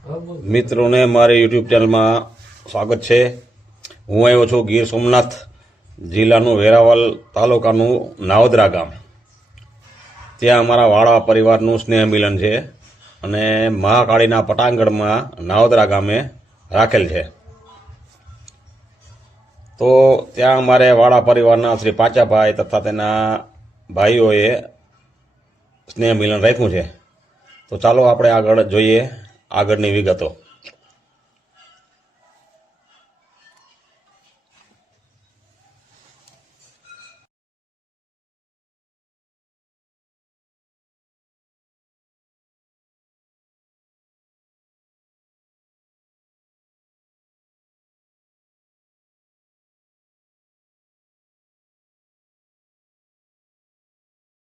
મિત્રોને મારી યુટ્યુબ ચેનલમાં સ્વાગત છે। હું આવ્યો છું ગીર સોમનાથ જિલ્લાનું વેરાવળ તાલુકાનું નાવદરા ગામ। ત્યાં અમારા વાળા પરિવારનું સ્નેહ મિલન છે અને મહાકાળીના પટાંગણમાં નાવદરા ગામે રાખેલ છે। તો ત્યાં અમારે વાળા પરિવારના શ્રી પાચાભાઈ તથા તેના ભાઈઓએ સ્નેહ મિલન રાખ્યું છે। તો ચાલો આપણે આગળ જોઈએ આગળની વિગતો।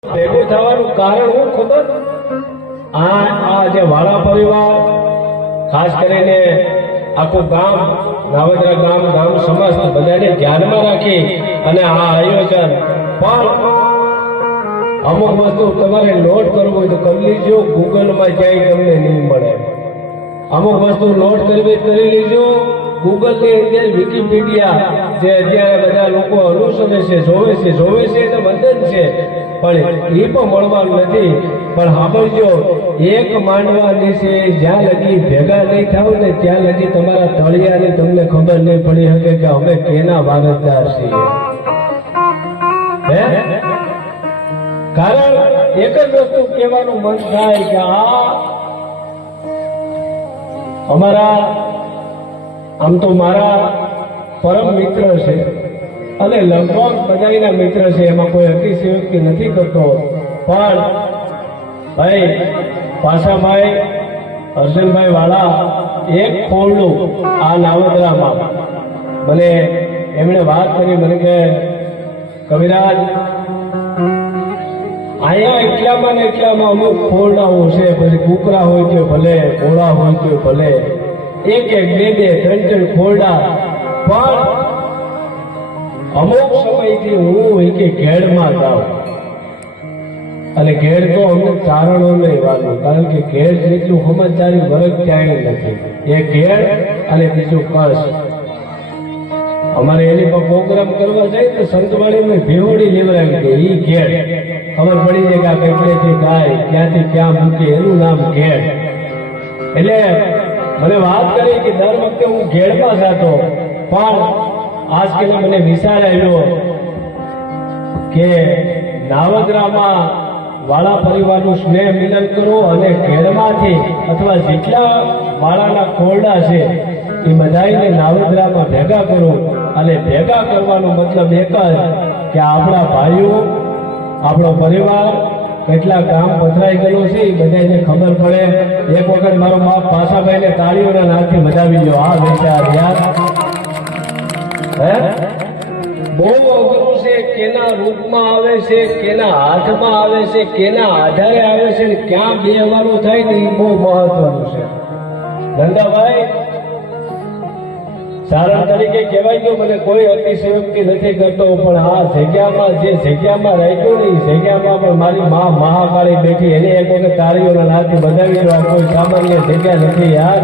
ભેગું થવાનું કારણ શું ખબર? આ જે વાળા પરિવાર ખાસ કરીને આખું ગામ નાવદરા ગામ સમસ્ત બધાને ધ્યાનમાં રાખી અને આ આયોજન પણ અમુક વસ્તુ તમારે નોટ કરવું હોય તો કરી લીજો। ગૂગલમાં ક્યાંય તમને નહીં મળે। અમુક વસ્તુ નોટ કરવી કરી લીજો। ગૂગલની અંદર વિકીપીડિયા જે અત્યારે બધા લોકો અનુસરે છે જોવે છે અને વંદન છે પણ એ પણ મળવાનું નથી। પણ સાંભળજો, એક માંડવા નીચે જ્યાં લગી ભેગા નહીં થાવ ને ત્યાં લગી તમારા તળિયાની તમને ખબર નહીં પડી શકે કે અમે કેના વારસદાર છીએ। કારણ એક જ વસ્તુ કહેવાનું મન થાય કે આ અમારા આમ તો મારા પરમ મિત્ર છે અને લગભગ બધાના મિત્ર છે, એમાં કોઈ અતિશયોક્તિ નથી કરતો। પણ ભાઈ પાસાભાઈ અર્જુનભાઈ વાળા એક ખોરડું આ નાવદરામાં મને એમણે વાત કરી, મને કે કવિરાજ અહીંયા એટલામાં ને એટલામાં અમુક ખોરડાઓ છે, પછી કૂકરા હોય તો ભલે, ઘોડા હોય તો ભલે, એક બે ત્રણ ખોરડા, પણ અમુક સમયથી હું કે ઘેડમાં જાઉં અને ઘેડ તો અમને ચારણો લેવાનું, કારણ કે ઘેડ જેટલું સમજદારી વર્ગ ક્યાંય નથી। એક ઘેડ અને બીજું કચ્છ। અમારે એની પર પ્રોગ્રામ કરવા જાય તો સંતવાણીમાં ભેહોડી લેવડાવી દે, ઈ ઘેડ ખબર પડી જાય કે આ કેટલેથી ગાય ક્યાંથી ક્યાં મૂકે, એનું નામ ઘેડ। એટલે મને વાત કરી કે દર વખતે હું ઘેડમાં જતો, પણ આજકાલ મને વિચાર આવ્યો કે નાવદરામાં વાળા પરિવારનું સ્નેહ મિલન કરો અને ઘેડમાંથી અથવા જેટલા વાળાના ખોરડા છે એ બધાને નાવદરામાં ભેગા કરો। અને ભેગા કરવાનો મતલબ એક જ કે આપણા ભાઈઓ, આપણો પરિવાર કેટલા કામ પથરાઈ ગયેલો છે એ બધાને ખબર પડે। એક વખત મારો બાપ પાસાભાઈને તાળીઓના નાદથી વધાવી લો। આ વિચાર યાર બહુ અઘરું છે, કેના રૂપમાં આવે છે, કેના હાથમાં આવે છે, કેના આધારે આવે છે, ક્યાં બેહવાનું થાય ને એ બહુ મહત્વનું છે। ધંધાભાઈ સારા તરીકે કહેવાય ગયો, મને કોઈ અતિશયોક્તિ નથી કરતો, પણ આ જગ્યામાં જે જગ્યામાં રાખ્યો ને એ જગ્યામાં પણ મારી મા મહાકાળી બેઠી, એને એક વખત તાળીઓના નાદથી વધાવી દો। કોઈ સામાન્ય જગ્યા નથી યાર।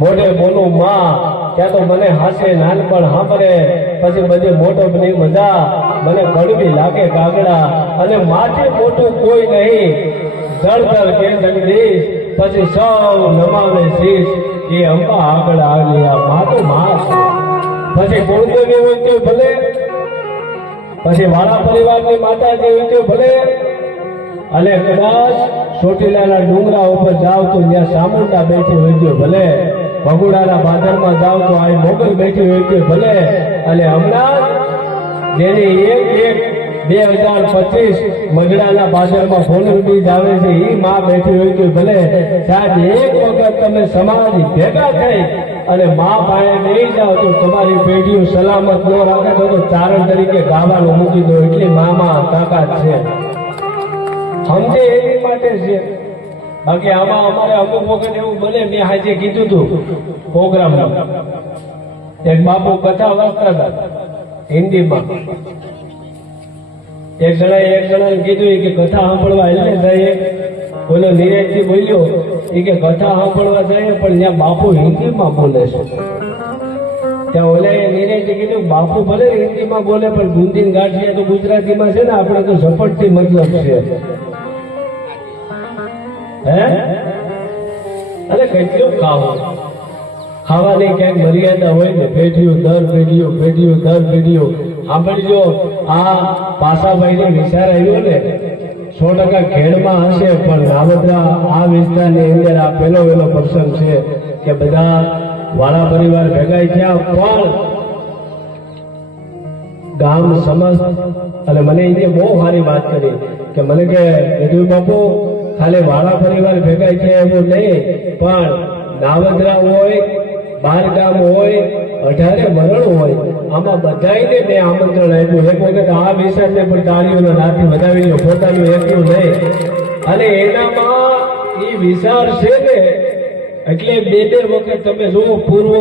મોઢે બોલું માં, ત્યાં તો મને હાસે નાનપણ સાંભળે, પછી બધી મોટો બની મજા, મને કડવી લાગે કાગડા, અને માથે મોટું કોઈ નહીં, જળધર કે જગદીશ, પછી સૌ નમાવે શીશ, એ અંબા આગળ આવી આ મા તો મા છે। પછી કુળદેવી હોય તો ભલે, પછી વાળા પરિવારની માતાજી હોય તો ભલે, અને કદાચ ચોટીલાના ડુંગરા ઉપર જાવ તો ત્યાં ચામુંડા બેઠી હોય તો ભલે, ભગુડાના બાદરમાં જાવ તો આ મોગલ બેઠી હોય તો ભલે, અને હમણાં જેની એક 2025 મગડાના બાદરમાં ફોલર બીજ આવે છે એ માં બેઠી હોય તો ભલે। સાહેબ એક વખત તમે સમાજ ભેગા થઈ અને મા પાસે નહીં જાઓ તો તમારી પેઢીઓ સલામત ન રાખે તો ચારણ તરીકે ગાવાનું મૂકી દો, એટલી મામાં તાકાત છે। સમજે એની માટે છે, બાકી આમાં અમારે અમુક વખત એવું બને। મેં આજે કીધું હતું પ્રોગ્રામમાં, એક બાપુ કથા વાંચતા હતા હિન્દીમાં, એક જણાએ કીધું કે કથા સાંભળવા એટલે જઈએ ઓલો નિરેશજી બોલ્યો એ કે કથા સાંભળવા જાય પણ ત્યાં બાપુ હિન્દીમાં બોલે છે. ત્યાં ઓલે નિરેશજી કીધું બાપુ ભલે હિન્દીમાં બોલે પણ ગુંદીન ગાંઠિયા તો ગુજરાતીમાં છે ને, આપણે તો ઝપટથી મતલબ છે. હે અરે કેટલું ખાવું, ખાવાની ક્યાંક મર્યાદા હોય ને. પેઢીઓ દર પેઢીઓ, પેઢીઓ દર પેઢીઓ. સાંભળજો, આ પાસાભાઈને વિચાર આવ્યો ને 100% ખેડમાં હશે, પણ નાવદરા આ વિસ્તારની અંદર આ પહેલો વહેલો પ્રસંગ છે કે બધા વાળા પરિવાર ભેગા થયા. પણ ગામ સમસ્ત અને મને એને બહુ સારી વાત કરી કે મને કે યદુ બાપુ ખાલી વાળા પરિવાર ભેગા થયા એવું નહીં, પણ નાવદરા હોય, બાર ગામ હોય, 18 મરણ હોય, આમાં બધાને મેં આમંત્રણ આપ્યું. એક વખત આ વિષયને પણ તાળીઓના નાથી વધાવી લો, પોતાનું એકલું નહીં. અને એનામાં એ વિચાર છે ને એટલે બે વખત તમે જુઓ, પૂર્વ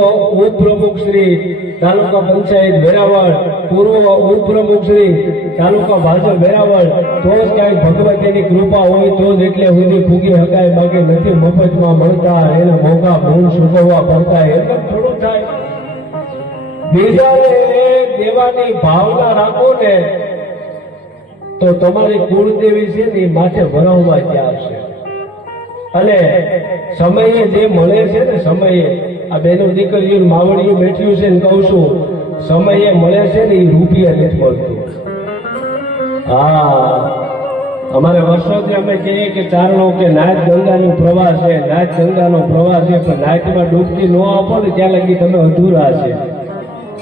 ઉપપ્રમુખ શ્રી તાલુકા પંચાયત વેરાવળ, પૂર્વ ઉપપ્રમુખ શ્રી તાલુકા ભાજપ વેરાવળ, તો જ ક્યાંક ભગવતીની કૃપા હોય તો જ એટલે સુધી ફૂગી હકાય, બાકી નથી મફતમાં મળતા, એને મોંઘા ભૂલ સૂકવવા પડતા. એટલે થોડું થાય. બીજાને દેવાની ભાવના રાખો ને તો તમારી કુળદેવી છે ને એ માથે ભરાવવા ત્યાં છે. અને સમયે જે મળે છે ને, સમયે આ બેનો દીકરીઓ માવડીઓ બેઠ્યું છે ને, કહું છું સમયે મળે છે ને એ રૂપિયા નથી મળતું. હા, અમારે વર્ષોથી અમે કહીએ કે ચારણો કે નાચ ગંગાનો પ્રવાહ છે, નાચ ગંગાનો પ્રવાહ છે, પણ નાચમાં ડૂબકી ન આપો ને ત્યાં લગી તમે અધૂરા છે.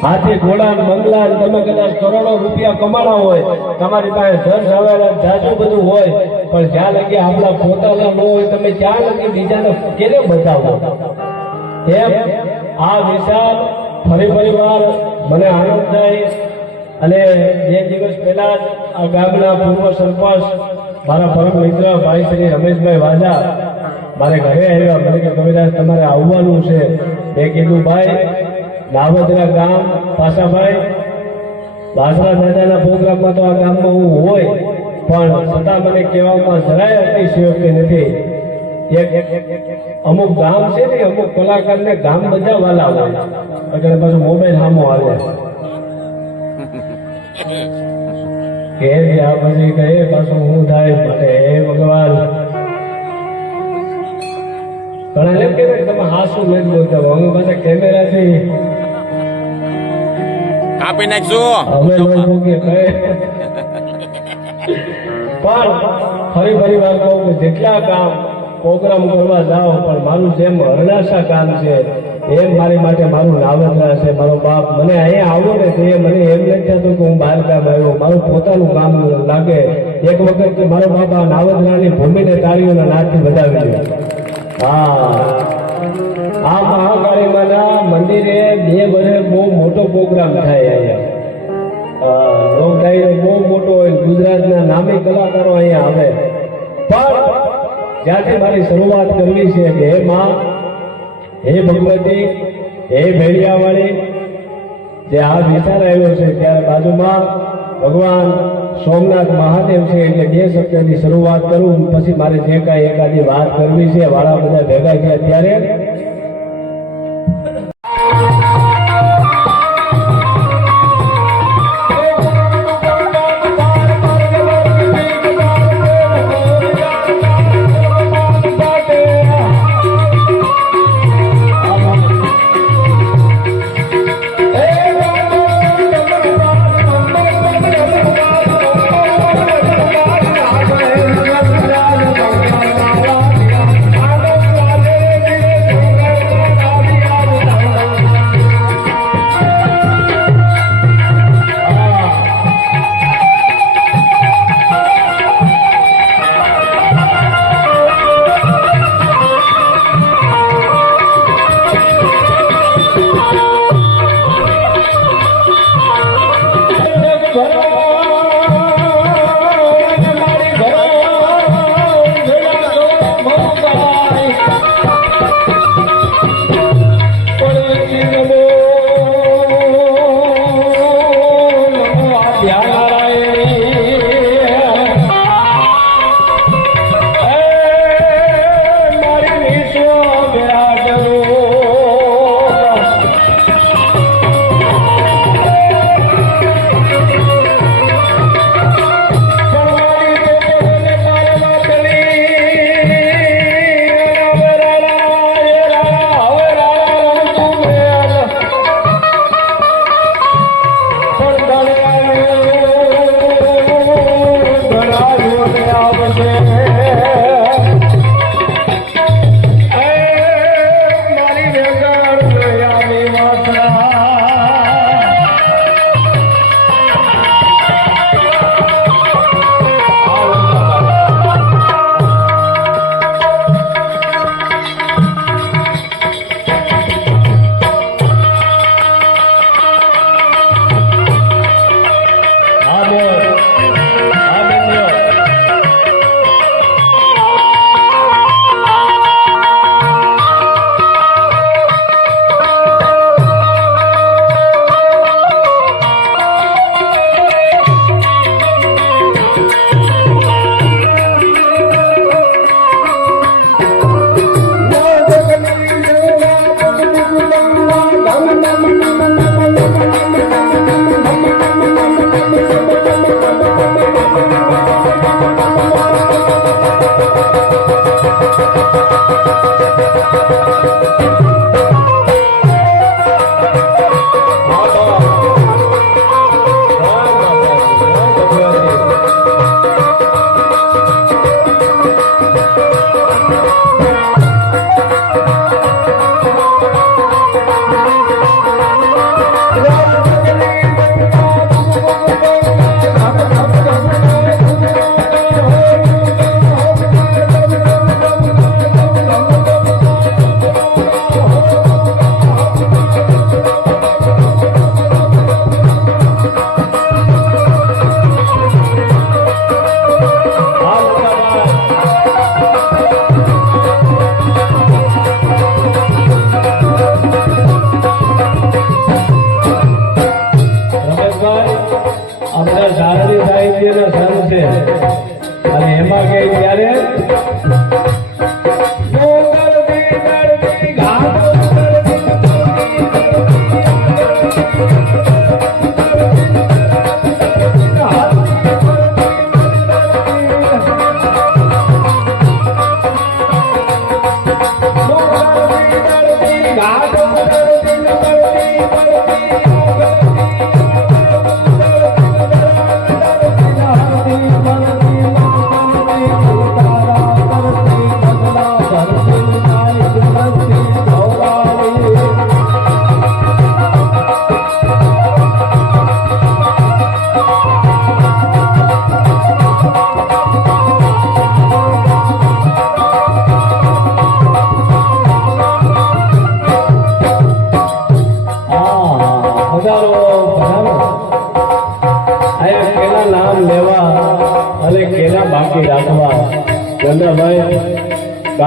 હાથી ઘોડા બંગલા તમે કદાચ કરોડો રૂપિયા કમાણા હોય, તમારી પાસે ઘર સવારે જાજુ બધું હોય, પણ જ્યાં લગી આપણા પોતાના ન હોય તમે ત્યાં લગી બીજાને કેને બતાવો. એમ આ વિચાર ફરી પરિવાર મને આનંદ થાય. અને 2 દિવસ પહેલા જ આ ગામના પૂર્વ સરપંચ મારા પરમ મિત્ર ભાઈ શ્રી રમેશભાઈ વાજા મારે ઘરે આવ્યા. મને કે કવિરાજ તમારે આવવાનું છે. મેં કીધું ભાઈ નાવદરા ગામ પાસાભાઈ બાસરા દાદાના પ્રોગ્રામમાં તો આ ગામમાં હું હોય, પણ છતાં મને કહેવામાં જરાય અતિશયોક્તિ નથી. એક અમુક ગામ છે ને, અમુક કલાકારને ગામ બધા વાલા હોય, એટલે પાછું મોબાઈલ સામો આવે કે આ પછી કહે પાછું હું થાય માટે હે ભગવાન. ઘણા એમ કે તમે હાસું નથી બોલતા, અમે પાછા કેમેરાથી કાપી નાખજો. અમે લોકો કે કહે પણ ફરી વાર કહું કે જેટલા કામ પ્રોગ્રામ કરવા જાઓ, પણ મારું જેમ હરણાશા કામ છે એમ મારી માટે મારું નાવદરા છે. મારો બાપ મને અહીંયા આવો ને તે મને એમ નથી થતું કે હું બહાર ગામ આવ્યો, મારું પોતાનું કામ લાગે. એક વખત મારો બાપ આ નાવદરાની ભૂમિને તાળીઓના નાદથી વધાવી દે. હા, આ મહાકાળીમાના મંદિરે 2 વર્ષે બહુ મોટો પ્રોગ્રામ થાય અહીંયા. લોક ડાયરો બહુ મોટો હોય, ગુજરાતના નામી કલાકારો અહીંયા આવે. પણ જ્યાંથી મારી શરૂઆત કરવી છે કે હે માં, હે ભગવતી, હે ભેડિયાવાળી, જે આ વિચાર આવ્યો છે ત્યારે બાજુમાં ભગવાન સોમનાથ મહાદેવ છે, એટલે 2 શબ્દની શરૂઆત કરું, પછી મારે જે કાંઈ એકાદી વાત કરવી છે. વાળા બધા ભેગા થયા ત્યારે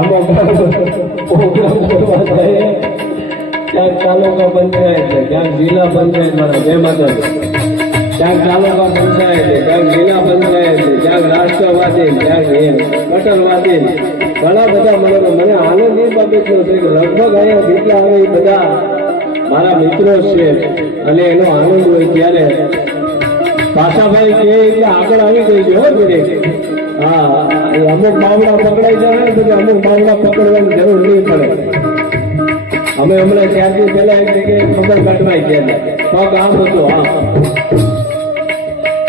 ગામો પ્રોગ્રામ કરવા જાય ક્યાંક તાલુકા પંચાયત છે, ક્યાંક જિલ્લા પંચાયત મારા બે માતા ક્યાંક તાલુકા પંચાયત છે, ક્યાંક જિલ્લા પંચાયત છે, ક્યાંક રાષ્ટ્રવાદી, ક્યાંક કટરવાદી, ઘણા બધા મને આનંદ એ બાબતનો છે કે લગભગ અહીંયા જેટલા આવે એ બધા મારા મિત્રો છે અને એનો આનંદ હોય ત્યારે પાછાભાઈ કે એટલે આગળ આવી ગઈ છે હો દરેક. હા, એ અમુક મામલા પકડાઈ જાય ને પછી અમુક મામલા પકડવાની જરૂર નહીં પડે. અમે હમણાં 4 દિવસ પહેલા એક જગ્યાએ ખબર કાઢવાઈ ગયા પગ આમ હતો. હા,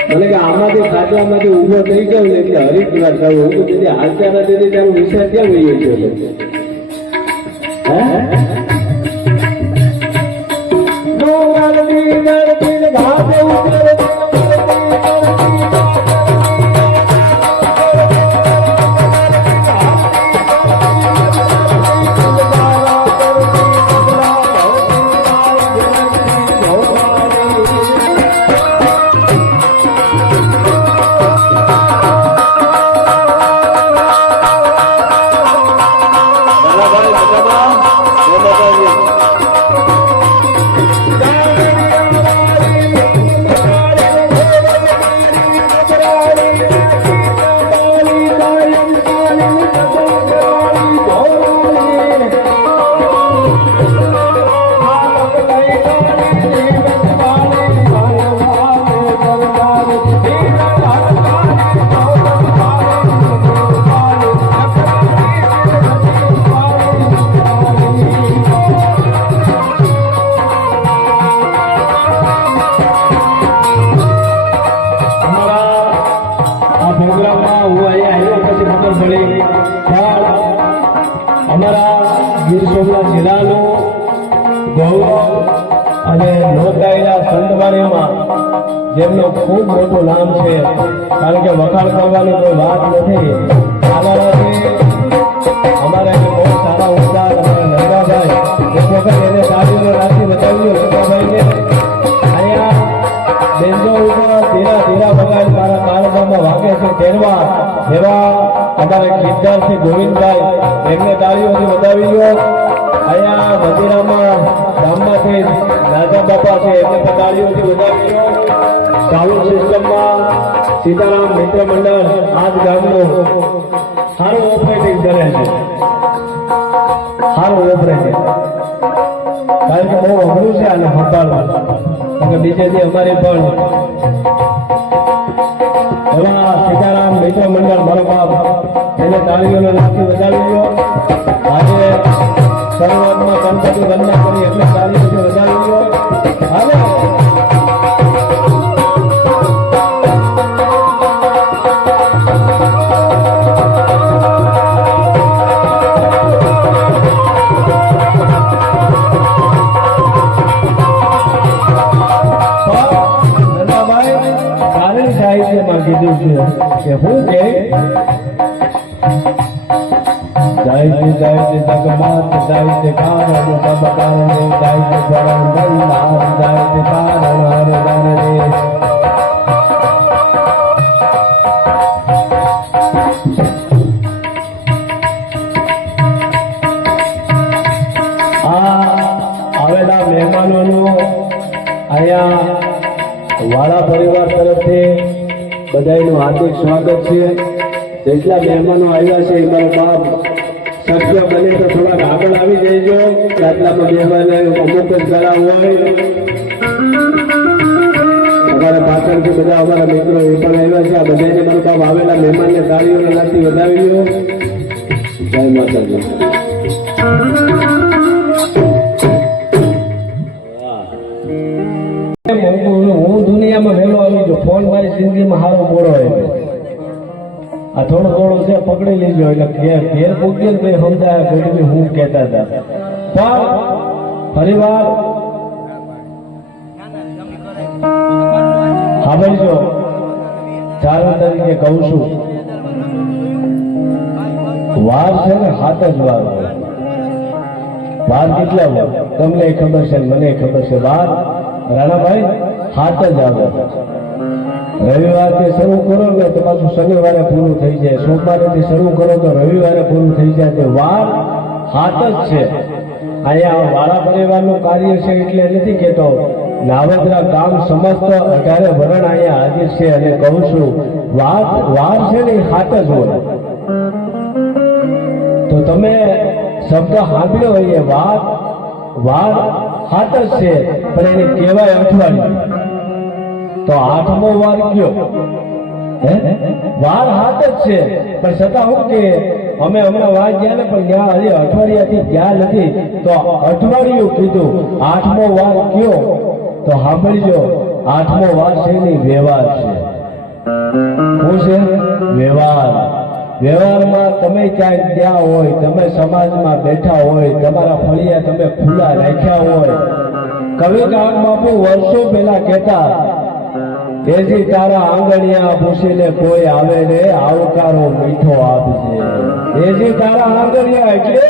મને કે આમાંથી ખાટલામાંથી ઊભો થઈ ગયો ને એટલે હરિદ્વાર થયું. હું તો તેથી હાલતા નથી ત્યારે વિચાર ક્યાં ગયો છે? અમારા ગીર સોમનાથ જિલ્લાનું ગૌરવ અને નોંધાયેલા સંતવાણીમાં જેમનું ખૂબ મોટું નામ છે, કારણ કે વખાણ કરવાની કોઈ વાત નથી. અમારા બહુ સારા ઉસ્તાદ અમારા નંદાભાઈ એક વખત એને ગાડીનો રાખી બતાવ્યું. નંદાભાઈને અહીંયા બેન્જો ઉપર ધીરા ધીરા વગાડ મારા કારબામાં વાગે છે તેરવા એવા અમારા કિરદાર છે ગોવિંદભાઈ, એમને તાળીઓથી વધાવી લો. અહીંયા મંદિરામાં ગામમાંથી રાજા બાપા છે એમને પણ તાળીઓથી વધાવી લો. ચાલુ સિસ્ટમમાં સીતારામ મિત્ર મંડળ આજ ગામનું સારું ઓપરેટિંગ કરે છે, સારું ઓપરેટિંગ. કારણ કે બહુ અઘરું છે આને સંભાળવું. કારણ કે બીજેથી અમારી પણ એવા સીતારામ મિત્ર મંડળ મારો બાપ એને તાળીઓને નાખી વધાવી લો. આજે શરૂઆતમાં ગણપતિ વંદના કરી એટલે તાળીઓથી વધાવી લો. હવે કીધું છે કે હું કે જાય છે જગમાત જાય છે કારણ તબ કારણે જાય છે પરમ બંધાર જાય છે કારણ હર ધન રે. આ આવેલા મહેમાનોનું અહીંયા વાળા પરિવાર તરફથી બધાનું હાર્દિક સ્વાગત છે. જેટલા મહેમાનો આવ્યા છે એ મારો બાપ શક્ય બને તો થોડાક આગળ આવી જઈજો. આટલામાં મહેમાનો અમુક જ કરા હોય. અમારા પાછળથી બધા અમારા મિત્રો એ પણ આવ્યા છે. આ બધાને મારો બાપ આવેલા મહેમાનને તાળીઓને નાથી વધાવી લો. જય માતાજી. હું દુનિયામાં વહેલો આવી ગયો. ફોન મારી જિંદગીમાં સારો મોડો આવ્યો. આ થોડું થોડું છે પકડી લીધો એટલે ઘેર પૂછ્યું ને સમજાય કોઈ હું કહેતા હતા. પણ ફરીવાર સાંભળજો, ચારણ તરીકે કહું છું, વાર છે ને 7 જ વાર હોય. વાર કેટલા હોય તમને ખબર છે, મને ખબર છે. વાર રાણાભાઈ 7 જ આવે. રવિવારથી શરૂ કરો ને તો પાછું શનિવારે પૂરું થઈ જાય, સોમવારેથી શરૂ કરો તો રવિવારે પૂરું થઈ જાય. તે વાર હાથ જ છે. અહીંયા વાળા પરિવારનું કાર્ય છે એટલે નથી કહેતો, નાવદરા ગામ સમસ્ત 18 વરણ અહીંયા હાજર છે અને કહું છું વાર છે ને એ હાથ જ હોય. તો તમે શબ્દ સાંભળ્યો હોય એ વાર હાથ જ છે, પણ એને કહેવાય અઠવાડિયું. તો 8મો વાર કયો? વાર હાથ જ છે, પણ છતાં હું કે અમે હમણાં વાત ગયા ને પણ ત્યાં હજી અઠવાડિયાથી ગયા નથી, તો અઠવાડિયું કીધું. 8મો વાર કયો? તો સાંભળજો, 8મો વાર છે એની વ્યવહાર છે. શું છે? વ્યવહાર. વ્યવહારમાં તમે ક્યાંક ગયા હોય, તમે સમાજમાં બેઠા હોય, તમારા ફળિયા તમે ખુલ્લા રાખ્યા હોય. કવિ કાગ બાપુ વર્ષો પહેલા કહેતા, એજી તારા આંગણિયા પૂછીને કોઈ આવે ને આવકારો મીઠો આપશે. એજી તારા આંગણિયા એટલે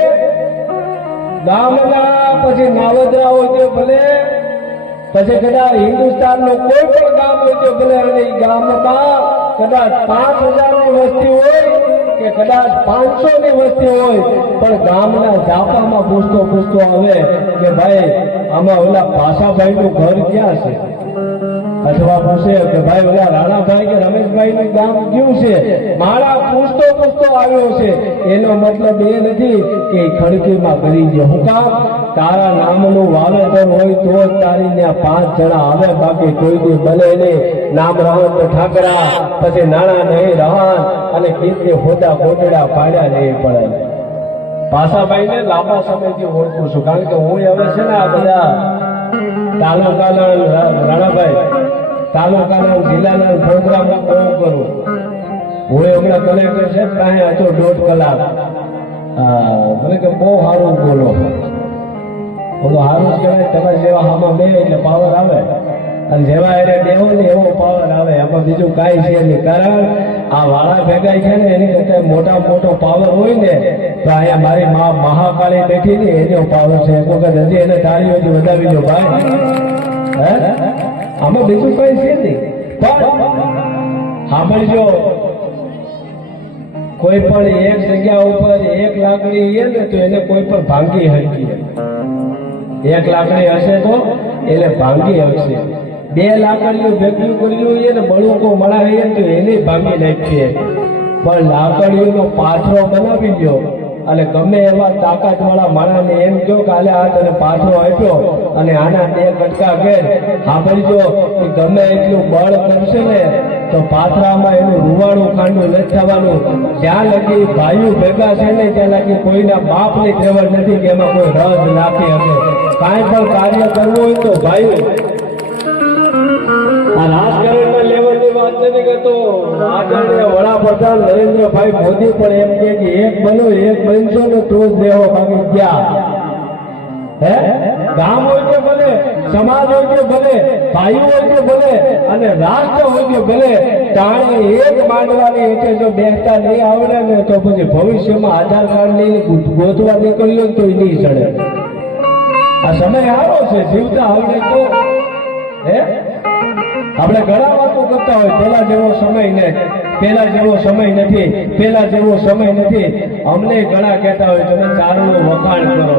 ગામના, પછી નાવદરા હોય તો ભલે, પછી કદાચ હિન્દુસ્તાનનું કોઈ પણ ગામ હોય તો ભલે, અને એ ગામમાં કદાચ 5000 ની વસ્તી હોય કે કદાચ 500 ની વસ્તી હોય, પણ ગામના ઝાપામાં પૂછતો આવે કે ભાઈ આમાં ઓલા પાસાભાઈ નું ઘર ક્યાં છે, અથવા પૂછે કે ભાઈ ઓલા રાણાભાઈ કે રમેશભાઈ નું ગામ કયું છે. મારા પૂછતો આવ્યો છે, એનો મતલબ એ નથી કે ખડકીમાં કરી ગયો. હું કામ? તારા નામનું વાવેતર હોય તો જ તારી ત્યાં 5 જણા આવે, બાકી કોઈ દી બને નહીં. નામ રહન તો ઠાકરા, પછી નાણા નહીં રહન, અને કીર્તિ હોદા કોટડા પાડ્યા નહીં પડે. પાસાભાઈને લાંબા સમયથી ઓળખું છું, કારણ કે હું હવે છે ને આ બધા તાલુકાના રાણાભાઈ, તાલુકાના જિલ્લાના પ્રોગ્રામ બહુ કરું. હું હમણાં કલેક્ટર છે કાંઈ હતો 1.5 કલાક. મને કે બહુ સારું બોલો. સારું જ કહેવાય. તમારે જેવા આમાં બે એટલે પાવર આવે, અને જેવા એને દેવો ને એવો પાવર આવે. આમાં બીજું કાંઈ છે નહીં. કારણ આ વાળા ભેગા છે ને એની કરતા મોટો પાવર હોય ને તો અહીંયા મારી મા મહાકાળી બેઠી ને એનો પાવર છે. એક વખત હજી એને તાળીઓથી વધાવી લો ભાઈ. આમાં બીજું કઈ છે નહીં. પણ સાંભળજો, કોઈ પણ એક જગ્યા ઉપર 1 લાકડી છે ને તો એને કોઈ પણ ભાંગી હરકી. 1 લાકડી હશે તો એને ભાંગી હકશે. 2 લાકડીઓ ભેગું કર્યું છે ને બળુકો મળાવીએ તો એને ભાંગી નાખીએ. પણ લાકડીઓનો પાથરો બનાવી દો અને ગમે એવા તાકાત વાળા માણસને એમ કહો કે આલે આ તને પાથરો આપ્યો અને આના 2 કટકા ઘેર, સાંભળજો કે ગમે એટલું બળ કરશે ને તો પાથરામાં એનું રૂવાડું કાંડું નથી થવાનું. જ્યાં લગી ભાઈઓ ભેગા છે ને ત્યાં લગી કોઈના બાપની ત્રેવડ નથી કે એમાં કોઈ રદ નાખી શકે. કાંઈ પણ કાર્ય કરવું હોય તો ભાઈઓ, આ રાજકારણના લેવલની વાત નથી કરતો. આદરણીય વડાપ્રધાન નરેન્દ્રભાઈ મોદી પણ એમ કહે કે એક બનો, એક બનશો ને તો જ દેહો બાકી ક્યાં. ગામ હોય કે ભલે, સમાજ હોય કે ભલે, ભાઈઓ હોય કે ભલે, અને રાષ્ટ્ર હોય કે ભલે, તાણે એક માંડવાની એટલે જો બેસતા નહીં આવડે ને તો પછી ભવિષ્યમાં આધાર કાર્ડ લઈને ગોતવા નીકળ્યો તો એ નહીં ચડે. આ સમય આવો છે, જીવતા આવડે તો. આપણે ઘણા વાતો કરતા હોય પેલા જેવો સમય ને, પેલા જેવો સમય નથી, પેલા જેવો સમય નથી. અમને ઘણા કહેતા હોય તમે ચારનું વખાણ કરો.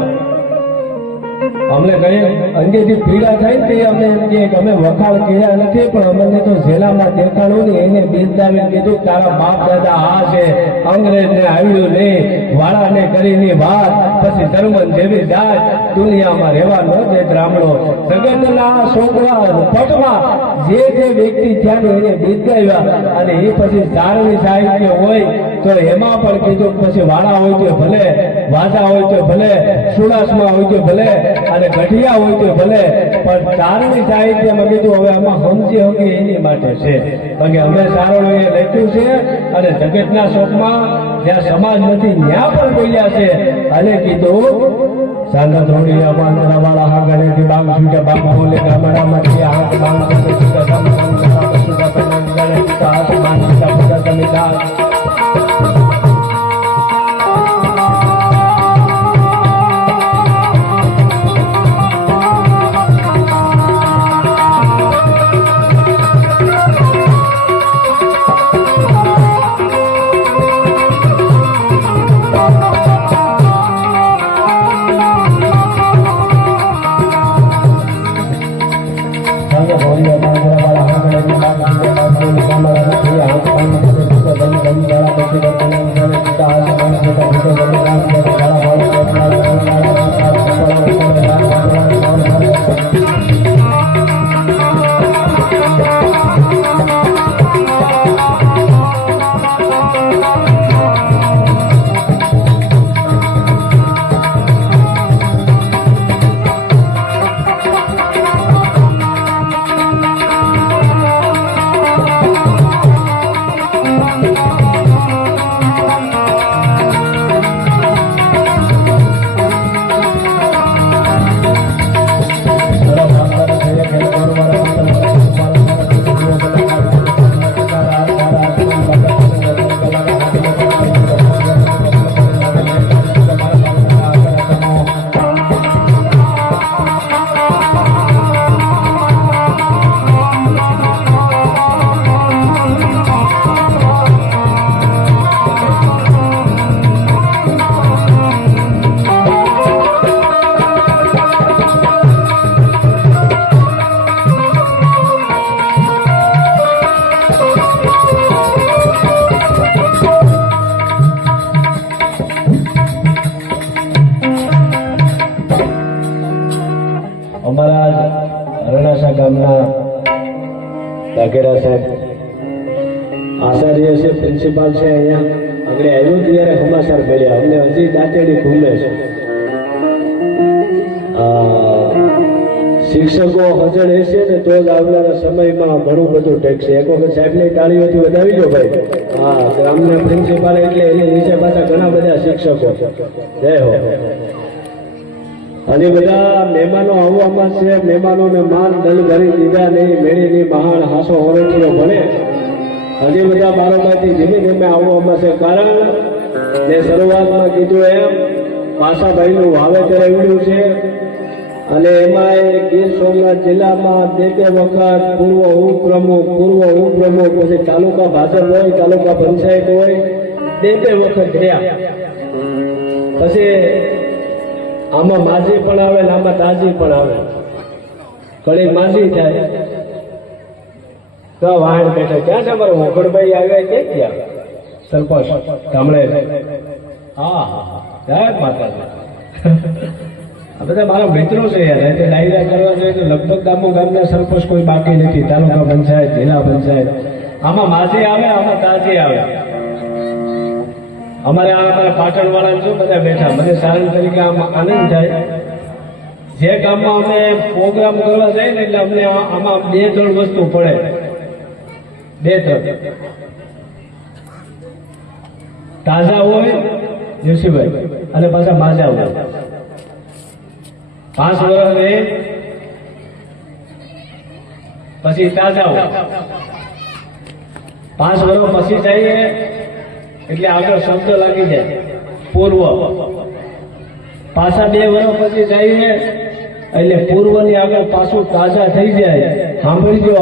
અમને ઘણી અંગેથી પીડા થાય ને તે અમે એમ કહીએ કે અમે વખાણ કર્યા નથી, પણ અમને તો જેલામાં દેખાડું ને એને બિરદાવી કીધું તારા બાપ દાદા આ છે, અંગ્રેજને આવ્યું નહીં, વાળાને કરીને વાત, પછી ધર્મન જેવી જાત દુનિયામાં રહેવા ન દે બ્રાહ્મણો. જગતના છોકરા પટમાં જે વ્યક્તિ ત્યાં એને બિરદાવ્યા, અને એ પછી સારણી સાહિત્ય હોય તો એમાં પણ કીધું પછી વાળા હોય તો ભલે, વાજા હોય તો ભલે, સુડાસમાં હોય તો ભલે, અને ગઢિયા હોય તો ભલે, પણ ચારણી સાહિત્યમાં કીધું હવે આમાં સમજી હકી એની માટે છે. કારણ કે અમે સારણું એ લખ્યું છે, અને જગતના શોકમાં જ્યાં સમાજ નથી ત્યાં પણ બોલ્યા છે. અને કીધું સાંગા ધોડિયા બાંધરા વાળા હા ગણેથી બાંગ છૂટ્યા બાંગ બોલે ગામડામાંથી હાથ બાંગ છૂટા બાંગ છૂટા હાથ બાંગ છૂટા તમે અમારા રણાસા ગામના વાઘેરા સાહેબ આચાર્ય છે, પ્રિન્સિપાલ છે, અહીંયા આગળ આવ્યું ત્યારે સમાચાર મળ્યા અમને હજી દાંતેડી ઘૂમે છે. શિક્ષકો હજળ હશે ને તો જ આવનારા સમયમાં ઘણું બધું ટેકશે. એક વખત સાહેબની તાળીઓથી વધાવી દો ભાઈ. હા, ગ્રામના પ્રિન્સિપાલ એટલે એની નીચે પાછા ઘણા બધા શિક્ષકો. જય હો. અને બધા મહેમાનો આવવામાં છે, મહેમાનોને માન દલ ભરી દીધા નહીં, મેળીની મહાન હાસો હોરેટીઓ ભણે. હજી બધા બારોબારથી ધીમે ધીમે આવવામાં છે. કારણ મેં શરૂઆતમાં કીધું એમ પાસાભાઈનું વાવેતર એવડ્યું છે અને એમાં ગીર સોમનાથ જિલ્લામાં બે વખત પૂર્વ ઉપપ્રમુખ, પછી તાલુકા ભાજપ હોય, તાલુકા પંચાયત હોય, બે વખત ગયા. પછી આમાં માજી પણ આવે ને આમાં તાજી પણ આવે. ઘણી માજી થાય તો વાહન બેઠા ક્યાં છે મારે મોકળભાઈ આવ્યા કે ક્યાં સરપંચ ગામડે. હા હા, જય માતાજી. આ બધા મારા મિત્રો છે યાર. એટલે ડાયરા કરવા જોઈએ તો લગભગ ગામના સરપંચ કોઈ બાકી નથી. તાલુકા પંચાયત, જિલ્લા પંચાયત, આમાં માજી આવે, આમાં તાજી આવે. અમારા પાટણ વાળા છો બધા બેઠા. મને સારણ તરીકે આનંદ થાય. જે ગામમાં અમે પ્રોગ્રામ કરવા જાય ને એટલે અમને આમાં 2-3 વસ્તુ પડે. 2-3 તાજા હોય જોશીભાઈ અને પાછા માજા હોય. 5 વર્ષ રહે પછી તાજા હોય. 5 વર્ષ પછી જઈએ એટલે આગળ શબ્દ લાગી જાય પૂર્વ. પાછા 2 વર્ષ પછી જઈએ એટલે પૂર્વની આગળ પાછું તાજા થઈ જાય. સાંભળજો,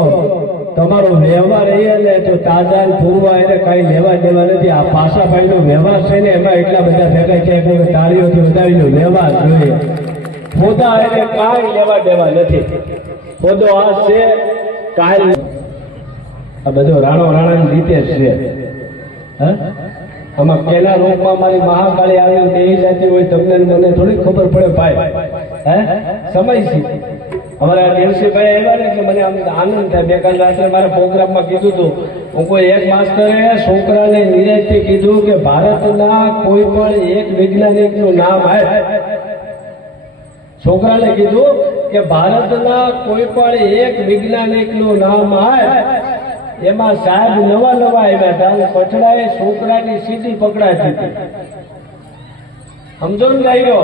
તમારો વ્યવહાર એટલે તો તાજા પૂર્વ એને કઈ લેવા દેવા નથી. આ પાસાભાઈનો વ્યવહાર છે ને એમાં એટલા બધા ભેગા થયા કે તાળીઓથી વધાવીનો વ્યવહાર જોઈએ. ખોદા એને કાંઈ લેવા દેવા નથી. ખોદો આ છે કાલ આ બધો રાણાની રીતે જ છે. આમાં પેલા રોગમાં મારી મહાકાળી આવી દેવી જતી હોય તમને મને થોડી ખબર પડે ભાઈ. સમય છે અમારા દેવસીભાઈ આવ્યા ને એટલે મને આનંદ થાય. બેકાર રાત્રે મારા પ્રોગ્રામમાં કીધું હતું, હું કોઈ એક માસ્ટરે છોકરાને નિરાજથી કીધું કે ભારતના કોઈ પણ એક વૈજ્ઞાનિકનું નામ આવે. છોકરાને કીધું કે ભારતના કોઈ પણ એક વૈજ્ઞાનિકનું નામ આવે. એમાં સાહેબ નવા આવ્યા હતા. પછડાએ છોકરાની સીધી પકડાતી હતી. સમજો ને ડાયરો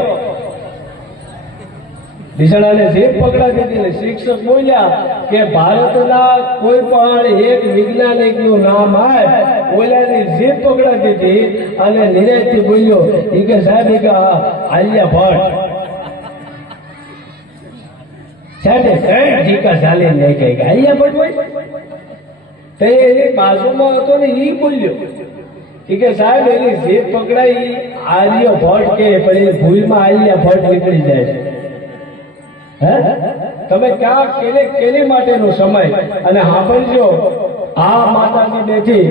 બિચારાને જીભ પકડાતી હતી ને શિક્ષક બોલ્યા કે ભારતના કોઈ પણ એક વૈજ્ઞાનિકનું નામ આવે. ઓલાની જીભ પકડાતી હતી અને નિરાજથી બોલ્યો એ કે સાહેબ એ કે આલિયા ભટ્ટ. સાહેબ કઈ ટીકા ચાલી નહીં કઈ આલિયા ભટ્ટ હોય તો એની બાજુમાં હતો ને એ બોલ્યો કે સાહેબ એની જીભ પકડાઈ આર્ય ભટ્ટ કે પણ એ ભૂલમાં આલિયા ભટ્ટ નીકળી જાય છે. તમે ક્યાં કેલી માટેનો સમય. અને સાંભળજો, આ માતાજી બેઠી,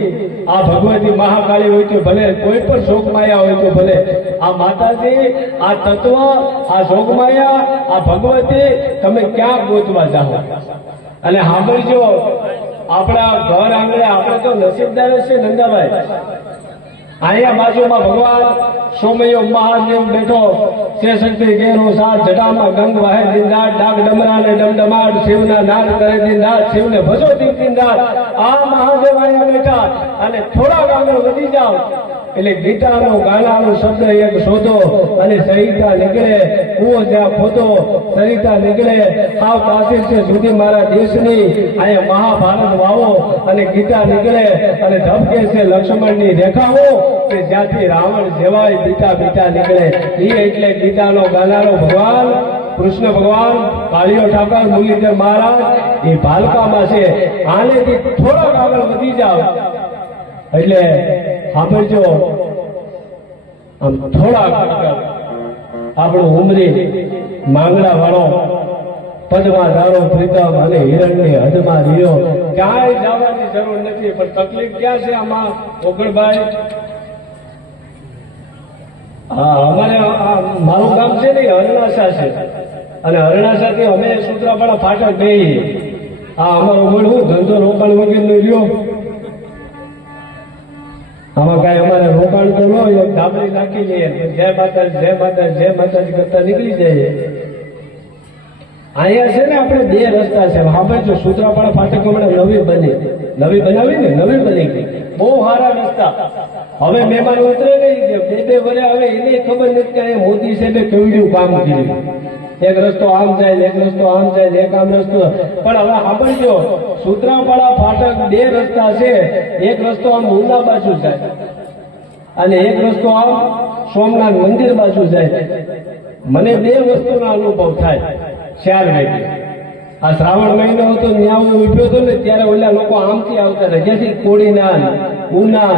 આ ભગવતી મહાકાળી હોય તો ભલે, કોઈ પણ જોગમાયા હોય તો ભલે, આ માતાજી, આ તત્વ, આ જોગમાયા, આ ભગવતી તમે ક્યાં ગોતવા જાઓ. અને સાંભળજો, આપણા ઘર આંગણે આપણે તો નસીબદાર છે નંદાભાઈ. અહીંયા બાજુમાં ભગવાન સોમયો મહાદેવ બેઠો છે. શક્તિ ઘેરો સાત જટામાં ગંગ વાહે દિનદાર ડાક ડમરા ને ડમડમાટ શિવના નાદ કરે દિનદાર શિવને ભજો દિનદાર. આ મહાદેવ અહીંયા બેઠા. અને થોડાક આગળ વધી જાઓ એટલે ગીતાનો ગાલાનો શબ્દ એક શોધો અને સરિતા નીકળે. કુવો જ્યાં ખોદો સરિતા નીકળે. આવ તાસીર છે સુધી મારા દેશની. અહીંયા મહાભારત વાવો અને ગીતા નીકળે. અને ધબકે છે લક્ષ્મણની રેખાઓ કે જ્યાંથી રાવણ જેવાય બીટા નીકળે. એ એટલે ગીતાનો ગાનારો ભગવાન કૃષ્ણ ભગવાન કાળિયો ઠાકર મુરલીધર મહારાજ એ ભાલકામાં છે. આનેથી થોડાક આગળ વધી જાવ એટલે સાંભળજો, આમ થોડાક આપણું ઉમરી માંગડા વાળો પદમાં ધારો પ્રીતમ અને હિરણની હદમાં રહ્યો. ક્યાંય જવાની જરૂર નથી. પણ તકલીફ ક્યાં છે આમાં ઓગણભાઈ? હા, અમારે મારું ગામ છે ને હરનાસા છે. અને હરણાસાથી અમે સૂત્રાપાડા ફાટક ગઈ આ અમારો મૂળ હું ધંધો રોકાણ વગેરે રહ્યો આમાં કાંઈ અમારે રોકાણ તો ન હોય ધાબળી નાખી લઈએ જય માતાજી જય માતાજી જય માતાજી કરતા નીકળી જઈએ અહીંયા છે ને આપણે બે રસ્તા છે હા ભાઈ જો સૂત્રાપાડા ફાટક હમણાં નવી બનાવી ને નવી બની ગઈ બહુ સારા રસ્તા હવે મહેમાન ઉતરે નહીં બે વરે હવે એને ખબર નથી કે મોદી સાહેબે કેવડું કામ કર્યું એક રસ્તો આમ જાય એક રસ્તો આમ જાય એક આમ રસ્તો પણ હવે સાંભળજો સૂત્રાપાડા ફાટક બે રસ્તા છે એક રસ્તો આમ ઉના બાજુ જાય અને એક રસ્તો આમ સોમનાથ મંદિર બાજુ જાય મને બે વસ્તુનો અનુભવ થાય 4 વાગે આ શ્રાવણ મહિનો હતો ત્યાં હું ઉભ્યો હતો ને ત્યારે ઓલા લોકો આમથી આવતા હતા જ્યાંથી કોડીનાથ ઉના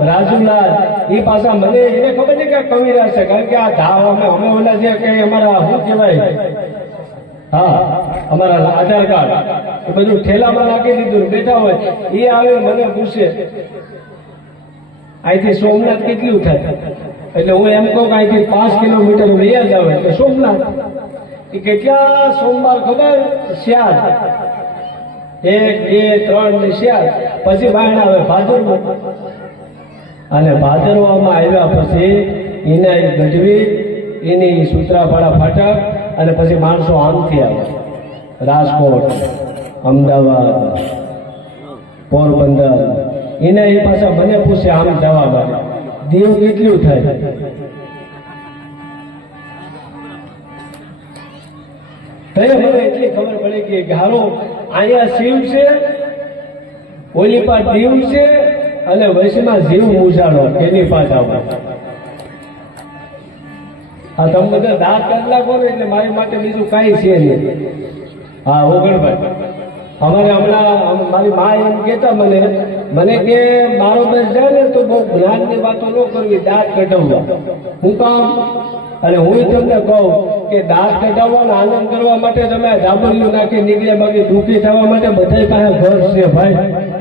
રાજુલાલ એ પાછા મને એને ખબર છે કે કવિરા છે કારણ કે આ ધાવ અમે ઓલા જે કઈ અમારા શું કહેવાય હા અમારા આધાર કાર્ડ એ બધું ઠેલામાં નાખી દીધું બેઠા હોય એ આવે મને પૂછે અહીંથી સોમનાથ કેટલું થાય એટલે હું એમ કહું કે અહીંથી 5 કિલોમીટર વૈયા જ આવે એટલે સોમનાથ એ કેટલા સોમવાર ખબર 4 1 2 3 ને 4 પછી બાયણ આવે ભાદરવો અને ભાદરવામાં આવ્યા પછી એના ગઢવી એની સૂત્રાપાડા ફાટક અને પછી માણસો આમથી આવે રાજકોટ અમદાવાદ પોરબંદર એને એ પાછા મને પૂછે આમ જવા માટે દીવ કેટલું થાય ત્યારે મને એટલી ખબર પડી કે હારો અહીંયા શિવ છે ઓલી પાસે દીવ છે અને વૈષ્ણમાં જીવ મૂજાડો એની પાસે આવો આ તમે બધા દાંત કાઢલા કરો એટલે મારી માટે બીજું કાંઈ છે નહીં હા ઓગણભાઈ અમારે હમણાં મારી મા એમ કહેતા મને કે મારો બસ જાય ને તો બહુ જ્ઞાનની વાતો ન કરવી દાંત કઢાવવા હું કામ અને હું તમને કહું કે દાંત કઢાવવાનો આનંદ કરવા માટે તમે જાંબલિયું નાખી નીકળ્યા બાકી દુઃખી થવા માટે બધા પાસે ઘર છે ભાઈ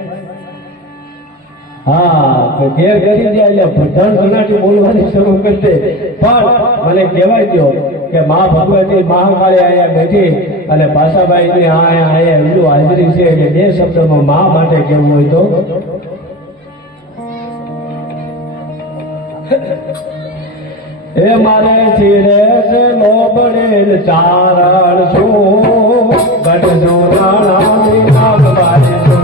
હા ઘેર કરી દે એટલે ધન ધનાટી બોલવાની શરૂ કરી દે પણ મને કહેવાય ગયો કે મા ભગવતી મહાકાળી અહીંયા બેઠી અને ભાષાભાઈ અહીંયા એટલું હાજરી છે એટલે 2 શબ્દમાં મા માટે કેવું હોય તો એ મારે ચીરે છે લોબડે ચારણ છું ગઢજો રાણા નાગવારી છું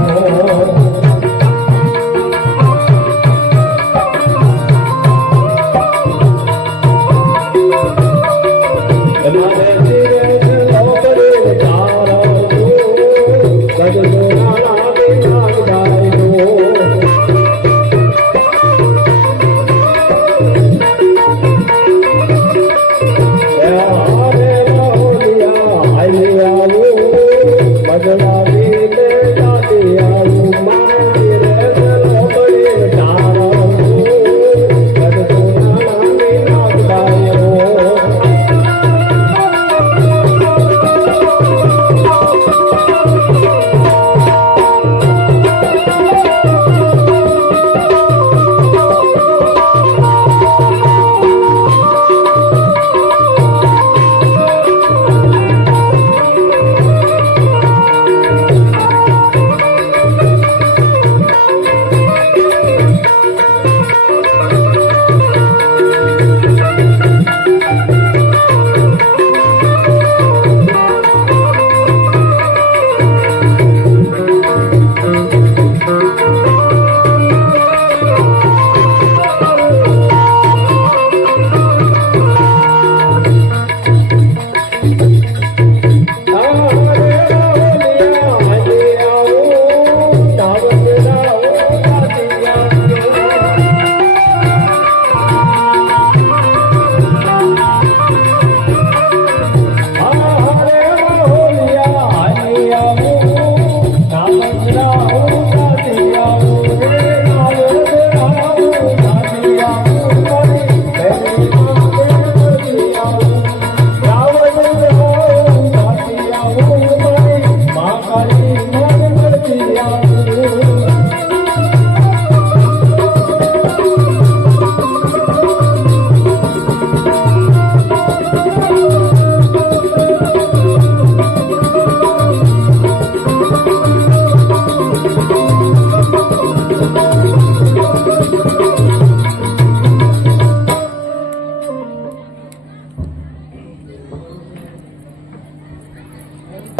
Bye.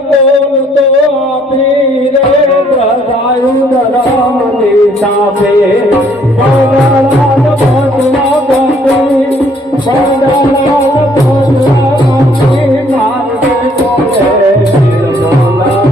બોલતો આપી રે પ્રદાયું ધરમની સાપે પંડાલાલ બોલવા ગમી પંડાલાલ બોલવા ગમી મારે બોલે દિલ બોલાવે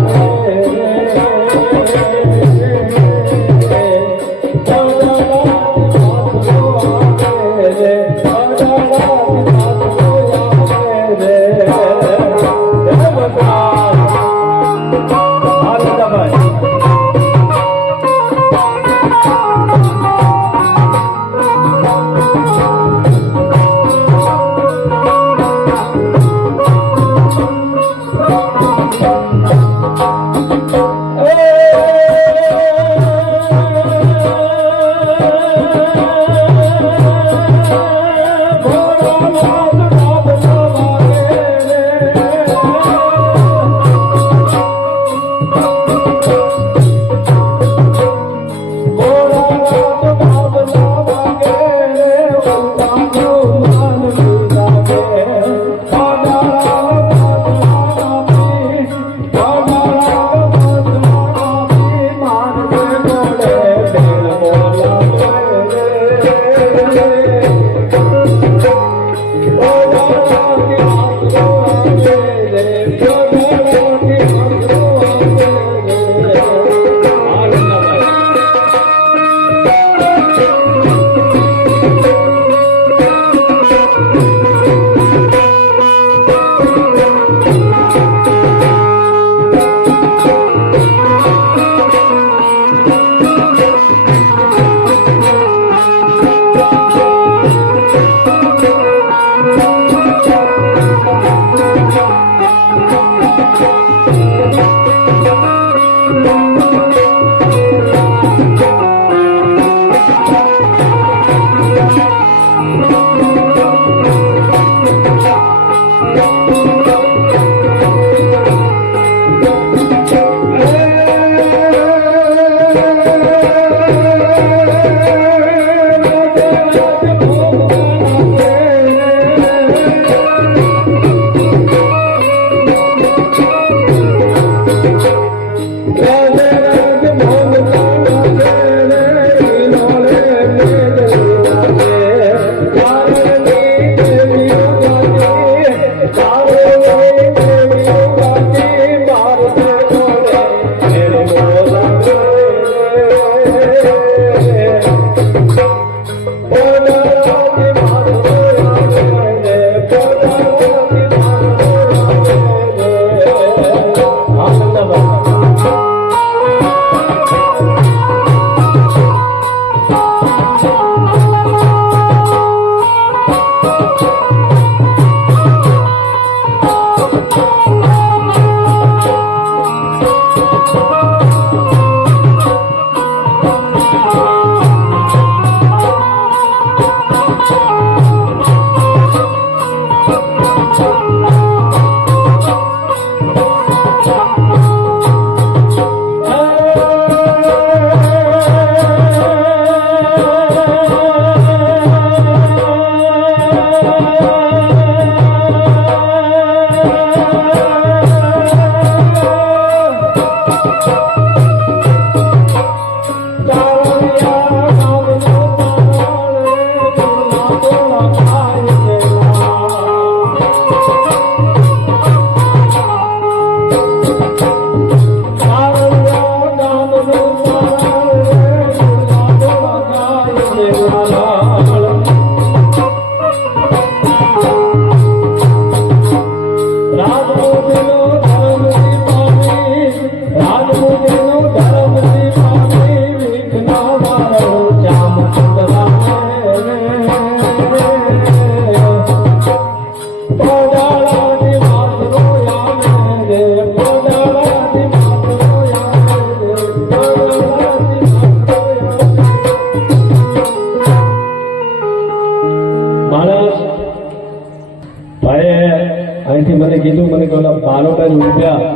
મને કીધું, મને કે ઓલા બારોટા ઉભ્યા,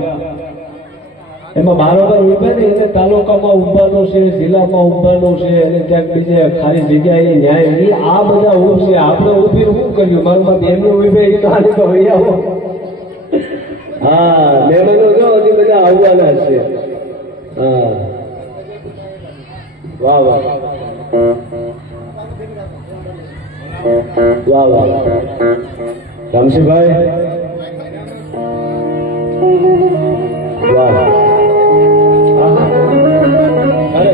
એમાં બારોટા ઉભ્યા ને એને તાલુકામાં ઉભવાનું છે, જિલ્લામાં ઉભવાનું છે, અને ક્યાંક બીજે ખાલી જગ્યાએ ન્યાય એ આ બધા ઉભશે. આપણે ઉભી શું કર્યું? મારું એમને ઉભે એ ખાલી તો વહી આવો. હા મહેમાનો જો હજી બધા આવવાના છે. હા વાહ વાહ વાહ વાહ રામસિંહભાઈ વાહ અરે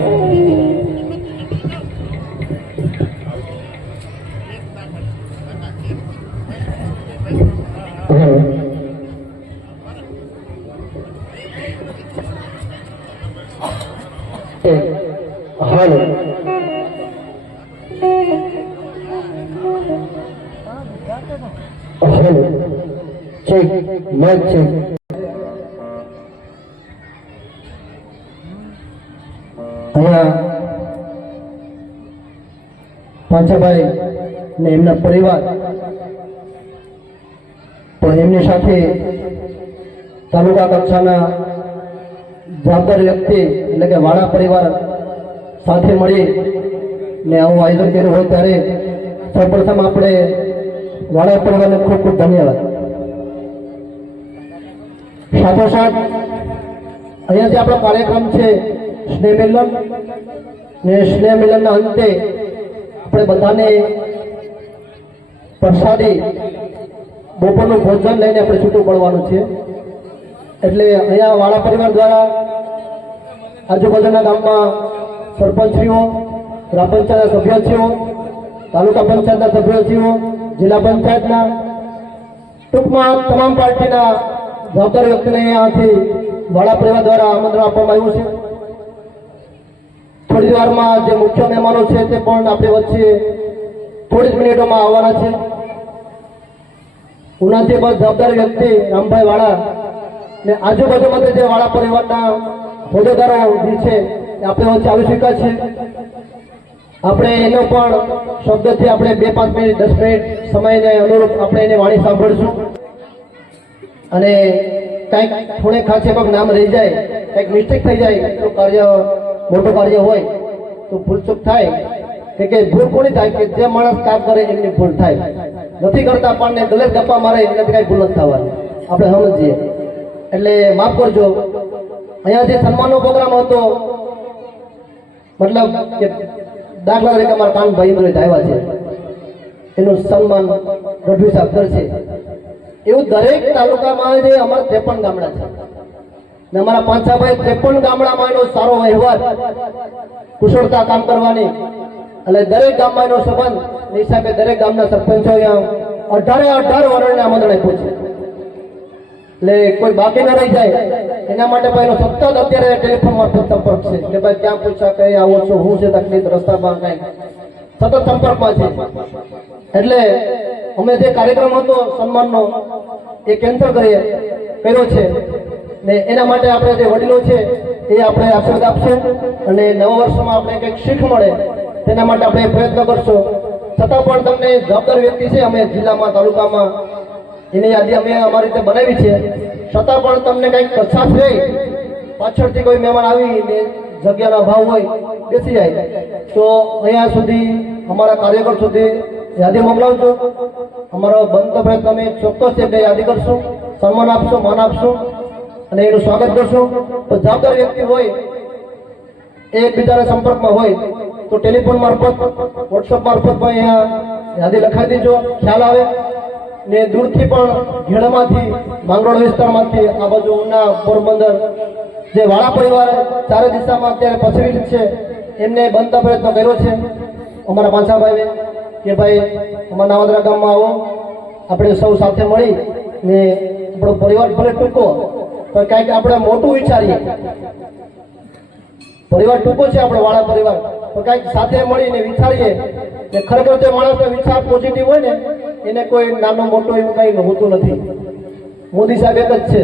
હાલો હાલો ચેક મેચ ચેક અહીંયા પાંચાભાઈ ને એમના પરિવાર પણ એમની સાથે તાલુકા કક્ષાના જવાબદાર વ્યક્તિ એટલે કે વાળા પરિવાર સાથે મળી ને આવું આયોજન કર્યું હોય ત્યારે સૌપ્રથમ આપણે વાળા પરિવારને ખૂબ ખૂબ ધન્યવાદ. સાથોસાથ અહીંયાથી આપણો કાર્યક્રમ છે સ્નેહ મિલન ને સ્નેહ મિલનના અંતે આપણે બધાને પ્રસાદી બપોરનું ભોજન લઈને આપણે છૂટું પડવાનું છે. એટલે અહીંયા વાળા પરિવાર દ્વારા આજુબાજુના ગામમાં સરપંચશ્રીઓ, ગ્રામ પંચાયતના સભ્યશ્રીઓ, તાલુકા પંચાયતના સભ્યશ્રીઓ, જિલ્લા પંચાયતના ટૂંકમાં તમામ પાર્ટીના જવાબદાર વ્યક્તિને અહીંયાથી વાળા પરિવાર દ્વારા આમંત્રણ આપવામાં આવ્યું છે. થોડી વારમાં જે મુખ્ય મહેમાનો છે તે પણ આપણી વચ્ચે થોડી જ મિનિટોમાં આવવાના છે. ઉનાથી બસ જવાબદાર વ્યક્તિ રામભાઈ વાળા ને આજુબાજુમાં જે વાળા પરિવારના હોદ્દેદારો જે છે એ આપણે વચ્ચે આવી શક્યા છે. આપણે એનો પણ શબ્દથી આપણે 2-5 મિનિટ 10 મિનિટ સમયને અનુરૂપ આપણે એની વાણી સાંભળશું. અને કંઈક થોડે ખાસ એમાં નામ રહી જાય, કંઈક મિસ્ટેક થઈ જાય, એટલું કાર્ય મોટું કાર્ય હોય તો ભૂલચૂક થાય કે ભૂલ કોની થાય કે જે માણસ કામ કરે એમની ભૂલ થાય. નથી કરતા પણ ને ગલત ગપ્પા મારે એનાથી કઈ ભૂલ નથી થવાની, આપણે સમજીએ. એટલે માફ કરજો. અહીંયા જે સન્માનનો પ્રોગ્રામ હતો, મતલબ કે દાખલા તરીકે અમારા કાનભાઈ ઇન્દ્રોહિત આવ્યા છે, એનું સન્માન ગઢવી સાહેબ કરશે. એવું દરેક તાલુકામાં જે અમારા 53 ગામડા છે ને અમારા પાંચાભાઈ 53 ગામડામાં એનો સારો વહીવટ, કુશળતા કામ કરવાની, એટલે દરેક ગામમાં એનો સંબંધ હિસાબે દરેક ગામના સરપંચો અહીંયા 18 વર્ષને આમંત્રણ આપ્યું છે. એટલે કોઈ બાકી ન રહી જાય એના માટે ભાઈ એનો સતત અત્યારે ટેલિફોન મારફત સંપર્ક છે કે ભાઈ ક્યાં પૂછા, કઈ આવો છો, શું છે તકલીફ, રસ્તામાં કઈ સતત સંપર્કમાં છે. એટલે અમે જે કાર્યક્રમ હતો સન્માનનો એ કેન્સલ કર્યો છે ને એના માટે આપણે જે વડીલો છે એ આપણે આશીર્વાદ આપશે અને નવા વર્ષમાં આપણે કંઈક શીખ મળે તેના માટે આપણે પ્રયત્ન કરશો. છતાં પણ તમને જવાબદાર વ્યક્તિ છે, અમે જિલ્લામાં તાલુકામાં એની યાદી અમે અમારી રીતે બનાવી છે. છતાં પણ તમને કંઈક કચાશ રહી, પાછળથી કોઈ મહેમાન આવી ને જગ્યાનો અભાવ હોય, બેસી જાય તો અહીંયા સુધી અમારા કાર્યકર સુધી યાદી મોકલાવજો. અમારો બંધ પ્રયત્ન અમે ચોક્કસ એટલે યાદી કરશું, સન્માન આપશું, માન આપશું અને એનું સ્વાગત કરશું. તો જવાબદાર વ્યક્તિ હોય એ એકબીજાના સંપર્કમાં હોય તો ટેલિફોન મારફત, વોટ્સઅપ મારફત પણ અહીંયા યાદી લખાવી દેજો, ખ્યાલ આવે. ને દૂરથી પણ ઘેડમાંથી, માંગરોળ વિસ્તારમાંથી, આ બાજુ ઉના, પોરબંદર જે વાળા પરિવાર ચારે દિશામાં અત્યારે પસરી છે એમને બનતા પ્રયત્ન કર્યો છે અમારા પાંચાભાઈએ કે ભાઈ અમારા નાવદરા ગામમાં આવો, આપણે સૌ સાથે મળી ને આપણો પરિવાર ભલે ટૂંકો પણ કાંઈક આપણે મોટું વિચારીએ. પરિવાર ટૂંકો છે આપણો વાળા પરિવાર, તો કાંઈક સાથે મળીને વિચારીએ ને ખરેખર જે માણસનો વિચાર પોઝિટિવ હોય ને એને કોઈ નાનો મોટો એવું કંઈ હોતું નથી. મોદી સાહેબ એક જ છે,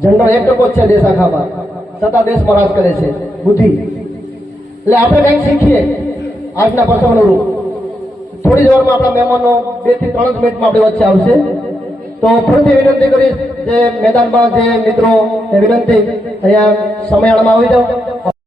જનરલ 1% જ છે દેશ આખામાં, છતાં દેશમાં રાજ કરે છે બુદ્ધિ. એટલે આપણે કંઈક શીખીએ આજના પ્રસંગનું રૂપ. થોડી જ વારમાં આપણા મહેમાનો 2 થી 3 મિનિટમાં આપણી વચ્ચે આવશે. તો ફરીથી વિનંતી કરીશ જે મેદાનમાં જે મિત્રો વિનંતી અહીંયા સમયાળામાં આવી જાઓ.